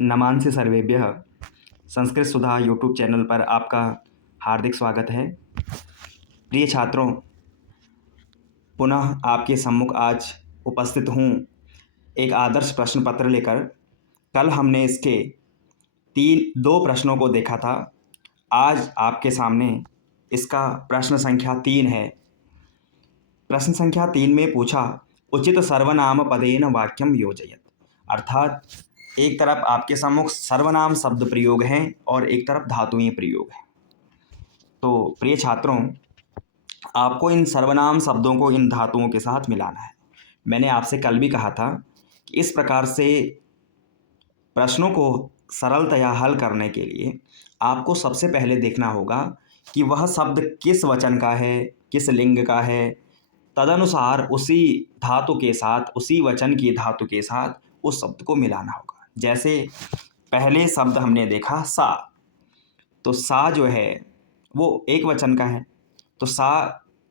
नमांसि सर्वेभ्यः। संस्कृत सुधा YouTube channel पर आपका हार्दिक स्वागत है। प्रिय छात्रों, पुनः आपके सम्मुख आज उपस्थित हूँ एक आदर्श प्रश्न पत्र लेकर। कल हमने इसके दो प्रश्नों को देखा था। आज आपके सामने इसका प्रश्न संख्या 3 है। प्रश्न संख्या 3 में पूछा, उचित सर्वनाम पदेन वाक्यम योजयत। अर्थात एक तरफ आपके सम्मुख सर्वनाम शब्द प्रयोग हैं और एक तरफ धातुएं प्रयोग हैं। तो प्रिय छात्रों, आपको इन सर्वनाम शब्दों को इन धातुओं के साथ मिलाना है। मैंने आपसे कल भी कहा था कि इस प्रकार से प्रश्नों को सरलतया हल करने के लिए आपको सबसे पहले देखना होगा कि वह शब्द किस वचन का है, किस लिंग का है। तदनुसार उसी धातु के साथ, उसी वचन की धातु के साथ उस शब्द को मिलाना होगा। जैसे पहले शब्द हमने देखा सा, तो सा जो है वो एक वचन का है, तो सा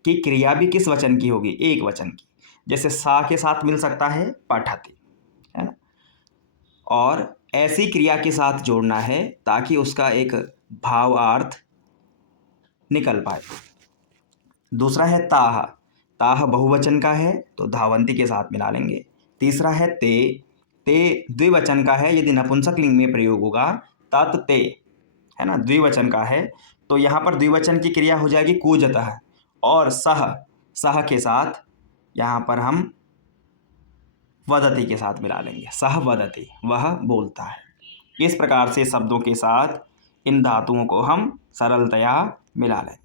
की क्रिया भी किस वचन की होगी? एक वचन की। जैसे सा के साथ मिल सकता है पठति, है ना। और ऐसी क्रिया के साथ जोड़ना है ताकि उसका एक भावार्थ निकल पाए। दूसरा है ताह। ताह बहुवचन का है तो धावंती के साथ मिला लेंगे। तीसरा है ते। ते द्विवचन का है, यदि नपुंसक लिंग में प्रयोग होगा तत् ते, है ना, द्विवचन का है तो यहाँ पर द्विवचन की क्रिया हो जाएगी कूजतः। और सह, सह के साथ यहाँ पर हम वदति के साथ मिला लेंगे। सह वदति, वह बोलता है। इस प्रकार से शब्दों के साथ इन धातुओं को हम सरलतया मिला लेंगे।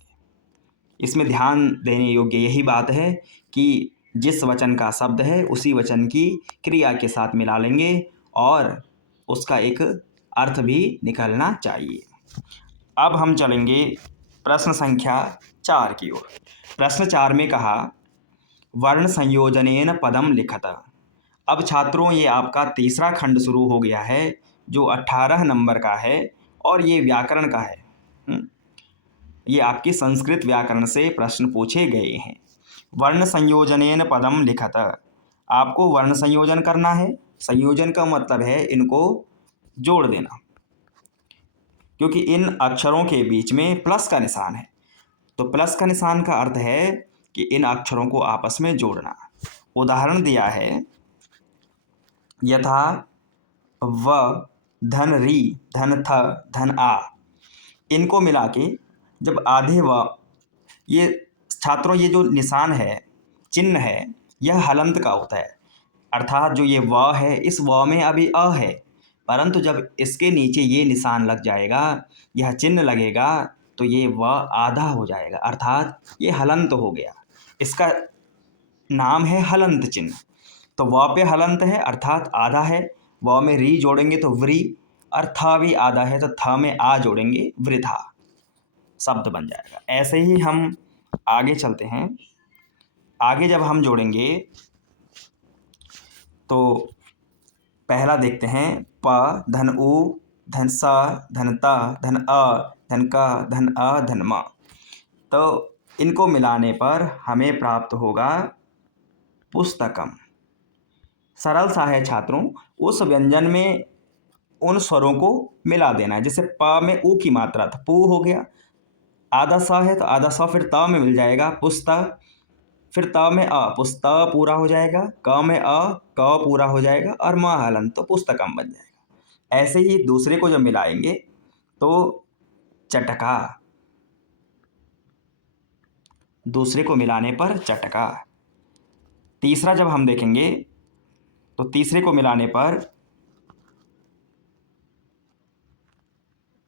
इसमें ध्यान देने योग्य यही बात है कि जिस वचन का शब्द है उसी वचन की क्रिया के साथ मिला लेंगे और उसका एक अर्थ भी निकलना चाहिए। अब हम चलेंगे प्रश्न संख्या 4 की ओर। प्रश्न 4 में कहा, वर्ण संयोजनेन पदम लिखत। अब छात्रों, ये आपका तीसरा खंड शुरू हो गया है जो 18 नंबर का है और ये व्याकरण का है। ये आपकी संस्कृत व्याकरण से प्रश्न पूछे गए हैं। वर्ण संयोजनेन पदम लिखत। आपको वर्ण संयोजन करना है। संयोजन का मतलब है इनको जोड़ देना, क्योंकि इन अक्षरों के बीच में प्लस का निशान है। तो प्लस का निशान का अर्थ है कि इन अक्षरों को आपस में जोड़ना। उदाहरण दिया है, यथा व धन री धन थ धन आ। इनको मिला के जब आधे व, ये छात्रों ये जो निशान है, चिन्ह है, यह हलंत का होता है। अर्थात जो ये व है, इस व में अभी अ है, परंतु जब इसके नीचे ये निशान लग जाएगा, यह चिन्ह लगेगा, तो ये व आधा हो जाएगा, अर्थात ये हलंत हो गया। इसका नाम है हलंत चिन्ह। तो व पे हलंत है अर्थात आधा है, व में री जोड़ेंगे तो व्री, और थ भी आधा है तो थ में आ जोड़ेंगे वृथा, शब्द बन जाएगा। ऐसे ही हम आगे चलते हैं। आगे जब हम जोड़ेंगे तो पहला देखते हैं, प धन उ धन स धन त धन अ धन क धन अ धन म। तो इनको मिलाने पर हमें प्राप्त होगा पुस्तकम। सरल सा है छात्रों, उस व्यंजन में उन स्वरों को मिला देना है। जैसे प में उ की मात्रा था, पू हो गया, आधा स है तो आधा स फिर त में मिल जाएगा पुस्तक, फिर त में अ, पुस्त पूरा हो जाएगा, क में अ, क पूरा हो जाएगा और म हलन तो पुस्तकम बन जाएगा। ऐसे ही दूसरे को जब मिलाएंगे तो चटका, दूसरे को मिलाने पर चटका। तीसरा जब हम देखेंगे तो तीसरे को मिलाने पर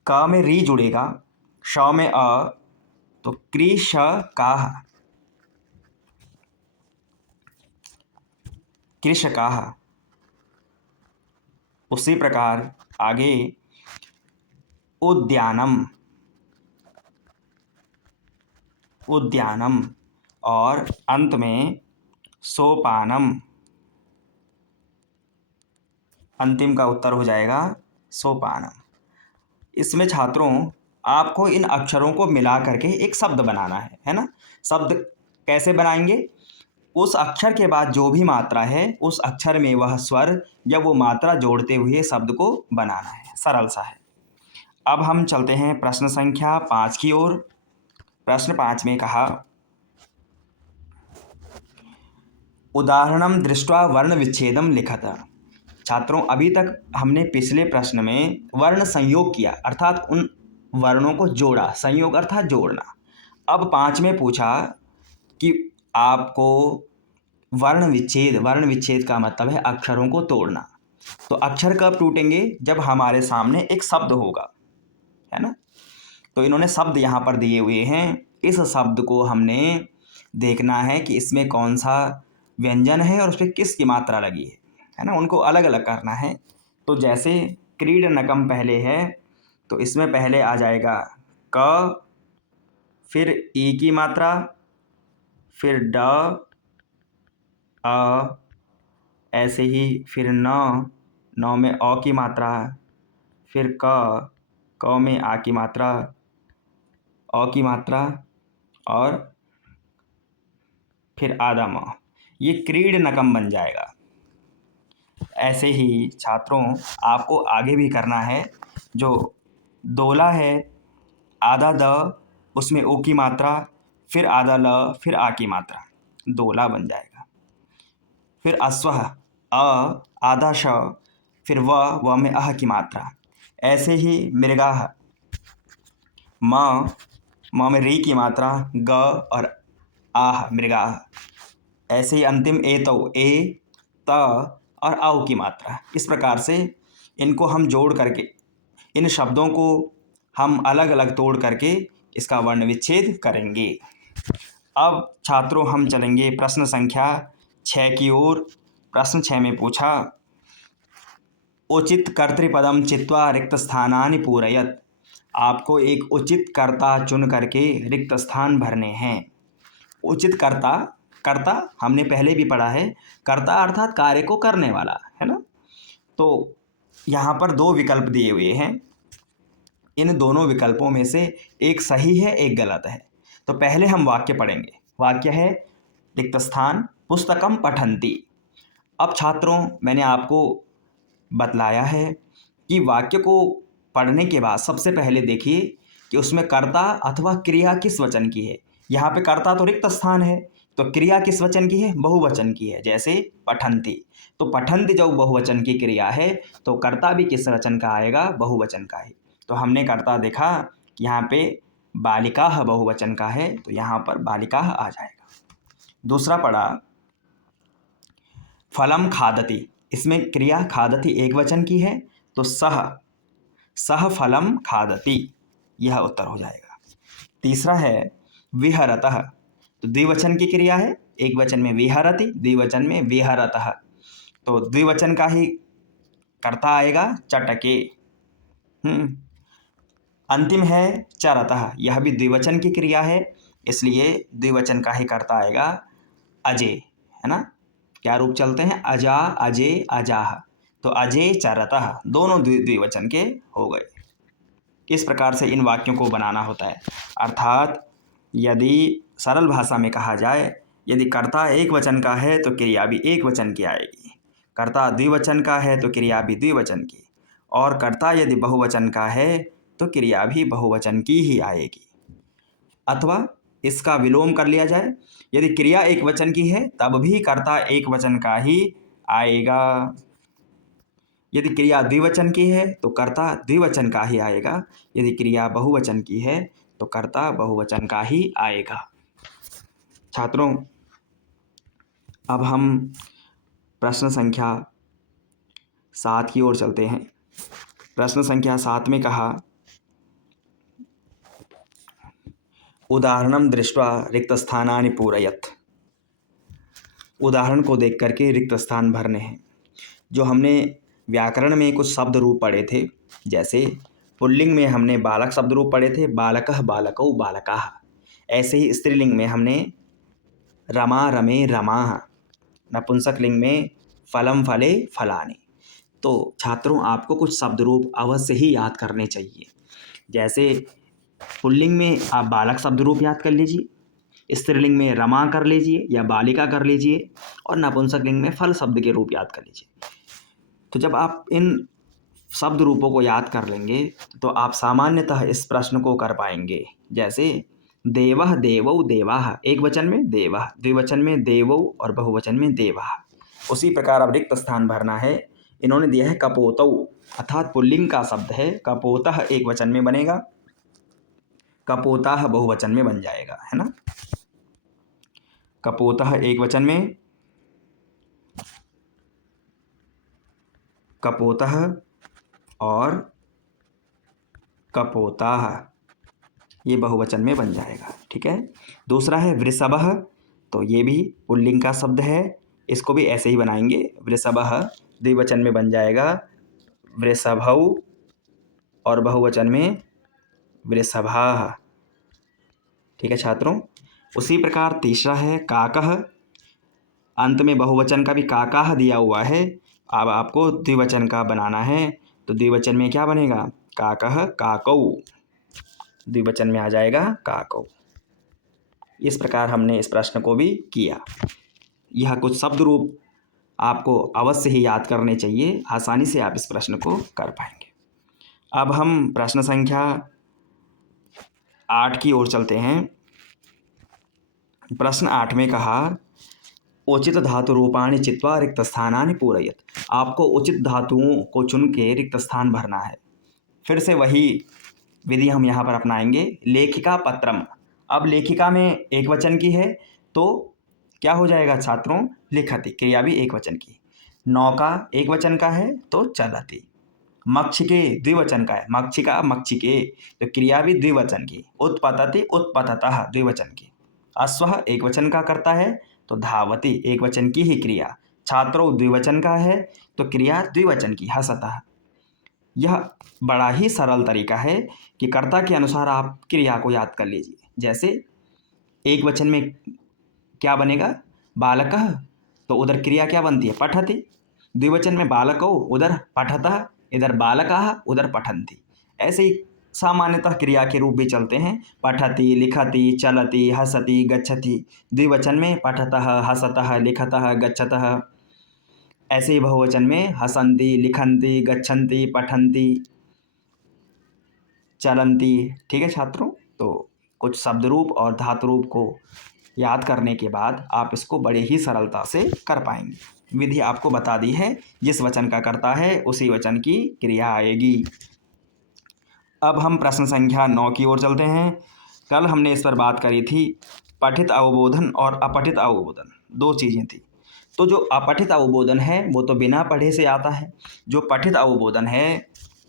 क में री जुड़ेगा, श में अ, तो कृष काह, कृषकाह। उसी प्रकार आगे उद्यानम, उद्यानम, और अंत में सोपानम। अंतिम का उत्तर हो जाएगा सोपानम। इसमें छात्रों आपको इन अक्षरों को मिला करके एक शब्द बनाना है ना। शब्द कैसे बनाएंगे? उस अक्षर के बाद जो भी मात्रा है उस अक्षर में वह स्वर या वो मात्रा जोड़ते हुए शब्द को बनाना है। सरल सा है। अब हम चलते हैं प्रश्न संख्या 5 की ओर। प्रश्न 5 में कहा, उदाहरणम दृष्ट्वा वर्ण विच्छेदम लिखत। छात्रों, अभी तक हमने पिछले प्रश्न में वर्ण संयोग किया, अर्थात उन वर्णों को जोड़ा। संयोग अर्थात जोड़ना। अब 5 में पूछा कि आपको वर्ण विच्छेद का मतलब है अक्षरों को तोड़ना। तो अक्षर कब टूटेंगे? जब हमारे सामने एक शब्द होगा, है ना। तो इन्होंने शब्द यहाँ पर दिए हुए हैं। इस शब्द को हमने देखना है कि इसमें कौन सा व्यंजन है और उस पर किसकी मात्रा लगी है ना। उनको अलग अलग करना है। तो जैसे क्रीडनकम पहले है, तो इसमें पहले आ जाएगा क, फिर ई की मात्रा, फिर ड, अ, ऐसे ही फिर नौ में अ की मात्रा, फिर क में आ की मात्रा, अ की मात्रा, और फिर आधा म। ये क्रीडनकम बन जाएगा। ऐसे ही छात्रों, आपको आगे भी करना है। जो दोला है, आधा द, उसमें ओ की मात्रा, फिर आधा ल, फिर आ की मात्रा, दोला बन जाएगा। फिर अश्वः, अ, आधा श, फिर व में अह की मात्रा। ऐसे ही मृगाः, म में री की मात्रा, ग और आह, मृगाः। ऐसे ही अंतिम एतौ, ए, त और औ की मात्रा। इस प्रकार से इनको हम जोड़ करके, इन शब्दों को हम अलग अलग तोड़ करके इसका वर्ण विच्छेद करेंगे। अब छात्रों, हम चलेंगे प्रश्न संख्या 6 की ओर। प्रश्न 6 में पूछा, उचित कर्तृपदम चित्वा रिक्त स्थानानि पूरयत। आपको एक उचित कर्ता चुन करके रिक्त स्थान भरने हैं। उचित कर्ता, कर्ता हमने पहले भी पढ़ा है। कर्ता अर्थात कार्य को करने वाला, है ना। तो यहाँ पर 2 विकल्प दिए हुए हैं। इन दोनों विकल्पों में से एक सही है, एक गलत है। तो पहले हम वाक्य पढ़ेंगे। वाक्य है, रिक्त स्थान पुस्तकम पठन्ति। अब छात्रों, मैंने आपको बतलाया है कि वाक्य को पढ़ने के बाद सबसे पहले देखिए कि उसमें कर्ता अथवा क्रिया किस वचन की है। यहाँ पे कर्ता तो रिक्त स्थान है, तो क्रिया किस वचन की है? बहुवचन की है। जैसे पठन्ति, तो पठन्ति जब बहुवचन की क्रिया है तो कर्ता भी किस वचन का आएगा? बहुवचन का ही। तो हमने कर्ता देखा कि यहाँ पे बालिकाः बहुवचन का है, तो यहाँ पर बालिकाः आ जाएगा। दूसरा पढ़ा, फलम खादति। इसमें क्रिया खादति एक वचन की है, तो सह फलम खादति, यह उत्तर हो जाएगा। तीसरा है विहरतः, तो द्विवचन की क्रिया है। एक वचन में विहरति, द्विवचन में विहरतः, तो द्विवचन का ही कर्ता आएगा चटके। अंतिम है चरतः, यह भी द्विवचन की क्रिया है, इसलिए द्विवचन का ही कर्ता आएगा अजय, है ना। क्या रूप चलते हैं? अजा, अजय, अजाह। तो अजय चरतः दोनों द्विवचन के हो गए। इस प्रकार से इन वाक्यों को बनाना होता है। अर्थात यदि सरल भाषा में कहा जाए, यदि कर्ता एक वचन का है तो क्रिया भी एक वचन की आएगी, कर्ता द्विवचन का है तो क्रिया भी द्विवचन की, और कर्ता यदि बहुवचन का है तो क्रिया भी बहुवचन की ही आएगी। अथवा इसका विलोम कर लिया जाए, यदि क्रिया एक वचन की है तब भी कर्ता एक वचन का ही आएगा। यदि क्रिया द्विवचन की है तो कर्ता द्विवचन का ही आएगा। यदि क्रिया बहुवचन की है तो कर्ता बहुवचन का ही आएगा। छात्रों, अब हम प्रश्न संख्या 7 की ओर चलते हैं। प्रश्न संख्या 7 में कहा, उदाहरणम दृष्ट्वा रिक्त स्थानानि पूरयत। उदाहरण को देख करके रिक्त स्थान भरने हैं। जो हमने व्याकरण में कुछ शब्द रूप पढ़े थे, जैसे पुल्लिंग में हमने बालक शब्द रूप पढ़े थे, बालकः, बालकौ, बालकाः। ऐसे ही स्त्रीलिंग में हमने रमा, रमे, रमाः। नपुंसक लिंग में फलम, फले, फलानि। तो छात्रों, आपको कुछ शब्द रूप अवश्य ही याद करने चाहिए। जैसे पुल्लिंग में आप बालक शब्द रूप याद कर लीजिए, स्त्रीलिंग में रमा कर लीजिए या बालिका कर लीजिए, और नपुंसकलिंग में फल शब्द के रूप याद कर लीजिए। तो जब आप इन शब्द रूपों को याद कर लेंगे तो आप सामान्यतः इस प्रश्न को कर पाएंगे। जैसे देवः देवौ देवाः, एक वचन में देवः, द्विवचन में देवौ और बहुवचन में देवाः। उसी प्रकार अब रिक्त स्थान भरना है। इन्होंने दिया है कपोतौ, अर्थात पुल्लिंग का शब्द है। कपोतः एक वचन में बनेगा, कपोताः बहुवचन में बन जाएगा, है ना। कपोतः एक वचन में, कपोतः और कपोताः ये बहुवचन में बन जाएगा, ठीक है। दूसरा है वृषभः, तो ये भी पुल्लिंग का शब्द है, इसको भी ऐसे ही बनाएंगे। वृषभः द्विवचन में बन जाएगा वृषभौ, और बहुवचन में वृषभाः, ठीक है छात्रों। उसी प्रकार तीसरा है काकः, अंत में बहुवचन का भी काकाः दिया हुआ है। अब आपको द्विवचन का बनाना है, तो द्विवचन में क्या बनेगा, काकः काकौ, द्विवचन में आ जाएगा काकौ। इस प्रकार हमने इस प्रश्न को भी किया। यह कुछ शब्द रूप आपको अवश्य ही याद करने चाहिए, आसानी से आप इस प्रश्न को कर पाएंगे। अब हम प्रश्न संख्या 8 की ओर चलते हैं। प्रश्न 8 में कहा उचित धातु रूपाणि चित्वा रिक्त स्थानानि पूरयेत्। आपको उचित धातुओं को चुन के रिक्त स्थान भरना है। फिर से वही विधि हम यहाँ पर अपनाएंगे। लेखिका पत्रम, अब लेखिका में एक वचन की है तो क्या हो जाएगा छात्रों, लिखति, क्रिया भी एक वचन की। नौका एक वचन का है तो चलति। मक्षिके द्विवचन का है, मक्षिका मक्षिके, तो क्रिया भी द्विवचन की। उत्पतति उत्पततः द्विवचन की। अश्वः एक वचन का करता है तो धावति, एक वचन की ही क्रिया। छात्रों द्विवचन का है तो क्रिया द्विवचन की, हसतः। यह बड़ा ही सरल तरीका है कि कर्ता के अनुसार आप क्रिया को याद कर लीजिए। जैसे एक वचन में क्या बनेगा, बालकः, तो उधर क्रिया क्या बनती है, पठति। द्विवचन में बालकौ, उधर पठतः, इधर बालकाः, उधर पठन्ति। ऐसे ही सामान्यतः क्रिया के रूप भी चलते हैं। पठति, लिखति, चलति, हसति, गच्छति। द्विवचन में पठतः, हसतः, लिखतः, गच्छतः। ऐसे ही बहुवचन में हसन्ति, लिखन्ति, गच्छन्ति, पठन्ति, चलन्ति, ठीक है छात्रों। तो कुछ शब्द रूप और धातु रूप को याद करने के बाद आप इसको बड़े ही सरलता से कर पाएंगे। विधि आपको बता दी है, जिस वचन का करता है उसी वचन की क्रिया आएगी। अब हम प्रश्न संख्या 9 की ओर चलते हैं। कल हमने इस पर बात करी थी, पठित अवबोधन और अपठित अवबोधन, दो चीज़ें थी। तो जो अपठित अवबोधन है वो तो बिना पढ़े से आता है, जो पठित अवबोधन है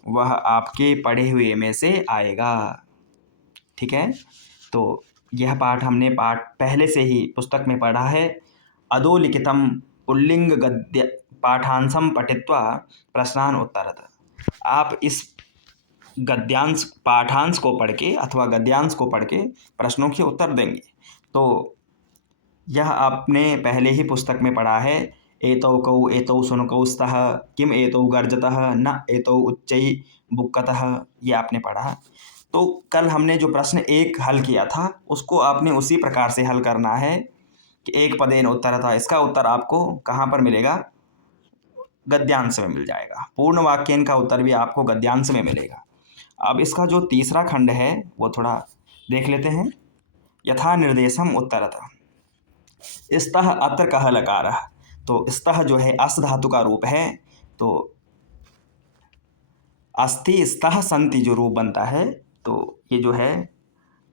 वह आपके पढ़े हुए में से आएगा, ठीक है। तो यह पाठ हमने पहले से ही पुस्तक में पढ़ा है। अधोलिखितम पुल्लिंग गद्य पाठांशम पठित्वा प्रश्नान उत्तरत। आप इस गद्यांश पाठांश को पढ़ के अथवा गद्यांश को पढ़ के प्रश्नों के उत्तर देंगे। तो यह आपने पहले ही पुस्तक में पढ़ा है। एतौ कौ एतौ शुनकौ स्तः किम एतौ गर्जतः न एतौ उच्चै बुक्कतः, ये आपने पढ़ा। तो कल हमने जो प्रश्न 1 हल किया था उसको आपने उसी प्रकार से हल करना है कि एक पदेन उत्तरतः। इसका उत्तर आपको कहाँ पर मिलेगा, गद्यांश में मिल जाएगा। पूर्ण वाक्यन का उत्तर भी आपको गद्यांश में मिलेगा। अब इसका जो तीसरा खंड है वो थोड़ा देख लेते हैं। यथा निर्देशम उत्तरतः। स्तः अत्र कः लकारः, तो स्तः जो है अस धातु का रूप है, तो अस्ति स्तः सन्ति जो रूप बनता है, तो ये जो है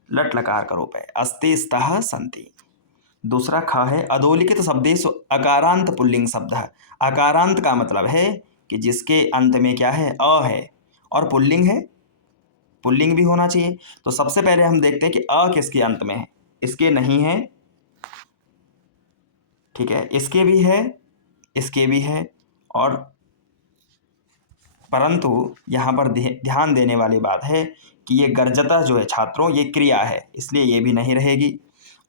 लट लकार का रूप है, अस्ति स्तः सन्ति। दूसरा ख है अधोलिखित शब्देषु अकारांत पुल्लिंग शब्द। अकारांत का मतलब है कि जिसके अंत में क्या है, अ है और पुल्लिंग है, पुल्लिंग भी होना चाहिए। तो सबसे पहले हम देखते हैं कि अ किसके अंत में है, इसके नहीं है, ठीक है, इसके भी है, इसके भी है, और परंतु यहाँ पर ध्यान देने वाली बात है कि ये गर्जता जो है छात्रों ये क्रिया है, इसलिए ये भी नहीं रहेगी।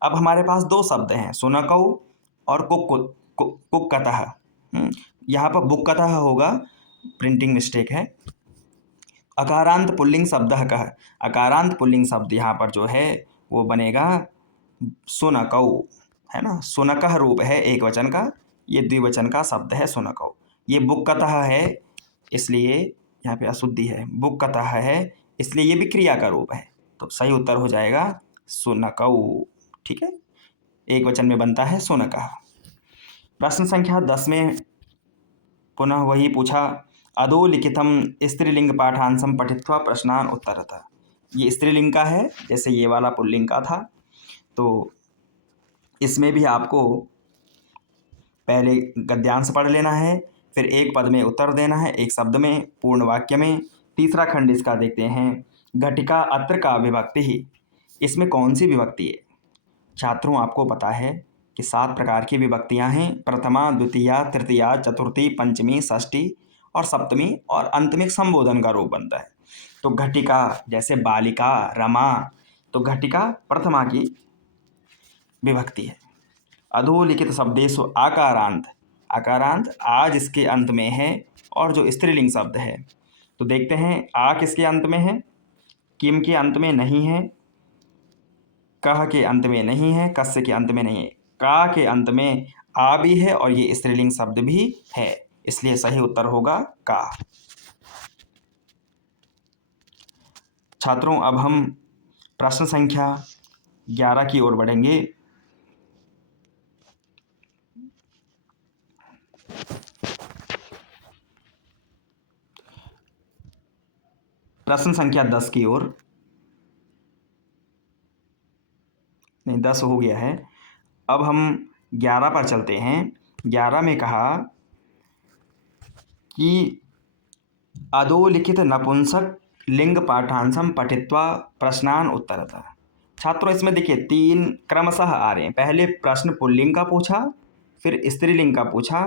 अब हमारे पास दो शब्द हैं, सुनकौ और कुक्कतः। यहाँ पर बुक्कतः होगा, प्रिंटिंग मिस्टेक है। अकारांत पुल्लिंग शब्द कह, अकारांत पुल्लिंग शब्द यहाँ पर जो है वो बनेगा सुनकौ, है ना। सुनकः रूप है एक वचन का, ये द्विवचन का शब्द है सुनकौ। ये बुक्कतः है, इसलिए यहाँ पे अशुद्धि है, बुक्कतः है, इसलिए ये भी क्रिया का रूप है। तो सही उत्तर हो जाएगा सुनकौ। ठीक है, एक वचन में बनता है सुनकः। प्रश्न संख्या 10 में पुनः वही पूछा, अधोलिखितम स्त्रीलिंग पाठांशम पठित्वा प्रश्नान उत्तरतः। ये स्त्रीलिंग का है, जैसे ये वाला पुल्लिंग का था। तो इसमें भी आपको पहले गद्यांश पढ़ लेना है, फिर एक पद में उत्तर देना है, एक शब्द में, पूर्ण वाक्य में। तीसरा खंड इसका देखते हैं, घटिका अत्र का विभक्ति ही। इसमें कौन सी विभक्ति है? छात्रों, आपको पता है कि 7 प्रकार की विभक्तियां हैं। प्रथमा, द्वितीया, तृतीया, चतुर्थी, पंचमी, षष्ठी और सप्तमी, और अंत में संबोधन का रूप बनता है। तो घटिका जैसे बालिका, रमा, तो घटिका प्रथमा की विभक्ति है। अधोलिखित शब्देषु आकारांत, आकारांत आज इसके अंत में है, और जो स्त्रीलिंग शब्द है, तो देखते हैं आ किसके अंत में है, किम के अंत में नहीं है, कह के अंत में नहीं है, कस्य के अंत में नहीं है, का के अंत में आ भी है, और ये स्त्रीलिंग शब्द भी है, इसलिए सही उत्तर होगा का। छात्रों, अब हम प्रश्न संख्या 11 की ओर बढ़ेंगे। प्रश्न संख्या 10 की ओर, नहीं 10 हो गया है, अब हम 11 पर चलते हैं। 11 में कहा कि अधोलिखित नपुंसक लिंग पाठांशम पठित्वा प्रश्नान उत्तरतः। छात्रों, इसमें देखिए 3 क्रमशः आ रहे हैं। पहले प्रश्न पुल्लिंग का पूछा, फिर स्त्रीलिंग का पूछा,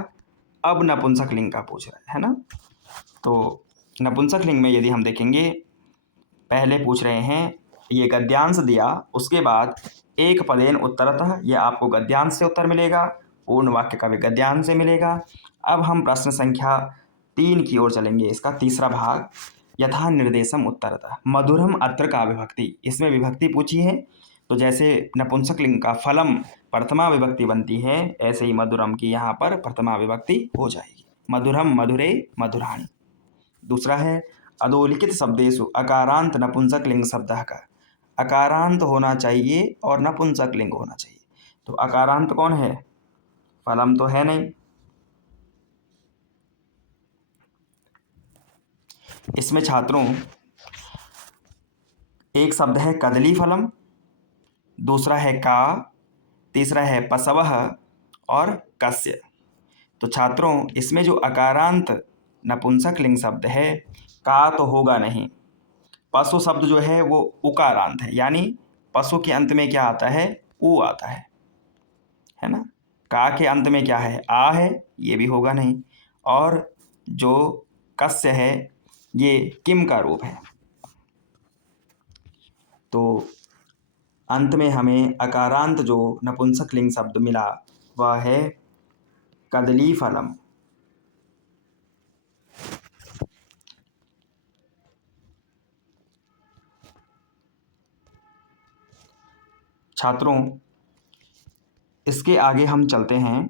अब नपुंसक लिंग का पूछ रहा है ना। तो नपुंसक लिंग में यदि हम देखेंगे, पहले पूछ रहे हैं, ये गद्यांश दिया, उसके बाद एक पदेन उत्तरतः, ये आपको गद्यांश से उत्तर मिलेगा, पूर्ण वाक्य का भी गद्यांश से मिलेगा। अब हम प्रश्न संख्या 3 की ओर चलेंगे, इसका तीसरा भाग, यथा निर्देशम उत्तरतः। मधुरम अत्र का विभक्ति, इसमें विभक्ति पूछी है। तो जैसे नपुंसक लिंग का फलम प्रथमा विभक्ति बनती है, ऐसे ही मधुरम की यहाँ पर प्रथमा विभक्ति हो जाएगी। मधुरम मधुरे मधुराणि। दूसरा है, अधोलिखित शब्देषु अकारांत नपुंसक लिंग शब्दः का। अकारांत होना चाहिए और नपुंसक लिंग होना चाहिए। तो अकारांत कौन है? फलम तो है नहीं। इसमें छात्रों एक शब्द है कदली फलम, दूसरा है का, तीसरा है पशवः और कस्य। तो छात्रों, इसमें जो अकारांत नपुंसक लिंग शब्द है, का तो होगा नहीं। पशु शब्द जो है वो उकारांत है, यानी पशु के अंत में क्या आता है? ऊ आता है ना। का के अंत में क्या है? आ है, ये भी होगा नहीं। और जो कस्य है, ये किम का रूप है। तो अंत में हमें अकारांत जो नपुंसक लिंग शब्द मिला वह है कदली फलम। छात्रों, इसके आगे हम चलते हैं।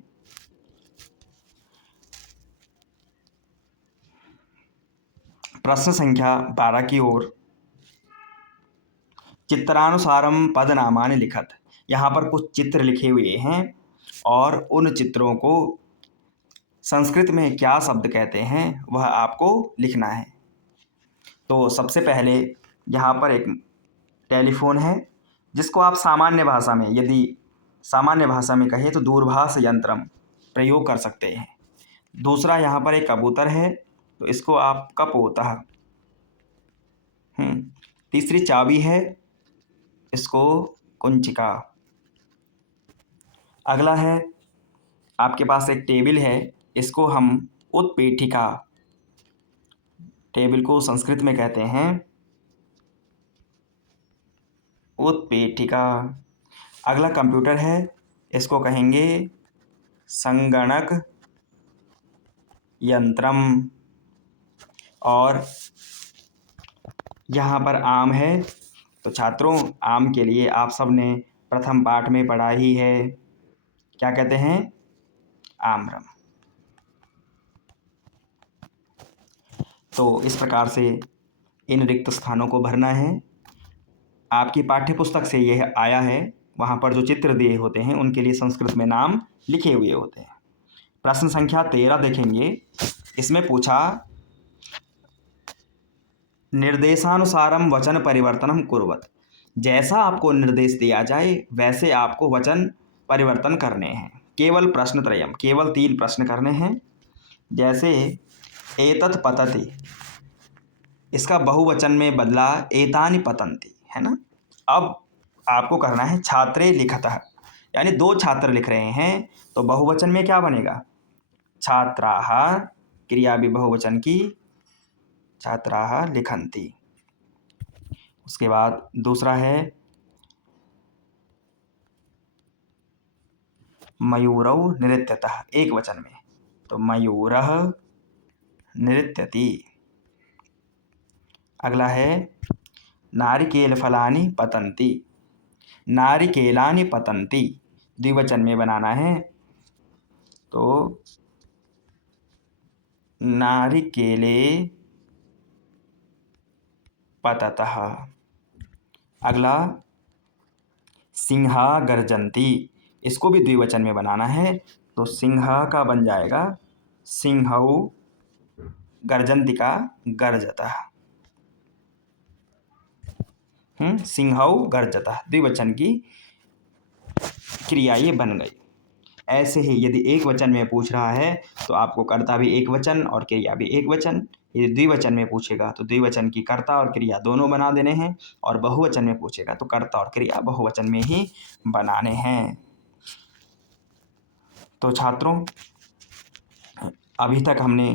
प्रश्न संख्या 12 की ओर, चित्रानुसारम पदनामानि लिखत। यहाँ पर कुछ चित्र लिखे हुए हैं, और उन चित्रों को संस्कृत में क्या शब्द कहते हैं वह आपको लिखना है। तो सबसे पहले यहाँ पर एक टेलीफोन है, जिसको आप सामान्य भाषा में, यदि सामान्य भाषा में कहें तो दूरभाष यंत्रम प्रयोग कर सकते हैं। दूसरा यहाँ पर एक कबूतर है, तो इसको आप कपोतः। तीसरी चाबी है, इसको कुंचिका। अगला है, आपके पास एक टेबल है, इसको हम उत्पीठिका। टेबल को संस्कृत में कहते हैं उत्पीठिका। अगला कंप्यूटर है, इसको कहेंगे संगणक यंत्रम। और यहाँ पर आम है, तो छात्रों आम के लिए आप सब ने प्रथम पाठ में पढ़ा ही है, क्या कहते हैं? आम्रम। तो इस प्रकार से इन रिक्त स्थानों को भरना है। आपकी पाठ्य पुस्तक से यह आया है, वहाँ पर जो चित्र दिए होते हैं उनके लिए संस्कृत में नाम लिखे हुए होते हैं। प्रश्न संख्या 13 देखेंगे। इसमें पूछा निर्देशानुसारम वचन परिवर्तनम कुर्वत। जैसा आपको निर्देश दिया जाए वैसे आपको वचन परिवर्तन करने हैं। केवल प्रश्नत्रयम, केवल 3 प्रश्न करने हैं। जैसे एतत् पतति, इसका बहुवचन में बदला एतानि पतन्ति, है ना। अब आपको करना है छात्रे लिखतः, यानी 2 छात्र लिख रहे हैं तो बहुवचन में क्या बनेगा? छात्राः, क्रिया भी बहुवचन की, छात्राः लिखन्ति। उसके बाद दूसरा है मयूरौ नृत्यतः, एक वचन में, तो मयूरः नृत्यति। अगला है नारिकेलफलानि पतन्ति, नारिकेलानि पतन्ति, द्विवचन में बनाना है, तो नारिकेले पततः। अगला सिंहा गर्जन्ति, इसको भी द्विवचन में बनाना है, तो सिंहा का बन जाएगा सिंहौ, गर्जन्ति का गर्जतः। सिंहौ गर्जतः, द्विवचन की क्रिया ये बन गई। ऐसे ही यदि एक वचन में पूछ रहा है तो आपको कर्ता भी एक वचन और क्रिया भी एक वचन। यदि द्विवचन में पूछेगा तो द्विवचन की कर्ता और क्रिया दोनों बना देने हैं, और बहुवचन में पूछेगा तो कर्ता और क्रिया बहुवचन में ही बनाने हैं। तो छात्रों, अभी तक हमने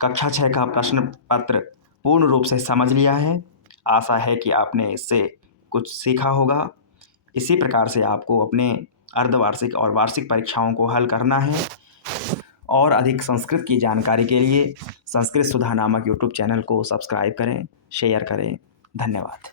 कक्षा 6 का प्रश्न पत्र पूर्ण रूप से समझ लिया है। आशा है कि आपने इससे कुछ सीखा होगा। इसी प्रकार से आपको अपने अर्धवार्षिक और वार्षिक परीक्षाओं को हल करना है। और अधिक संस्कृत की जानकारी के लिए संस्कृत सुधा नामक यूट्यूब चैनल को सब्सक्राइब करें, शेयर करें। धन्यवाद।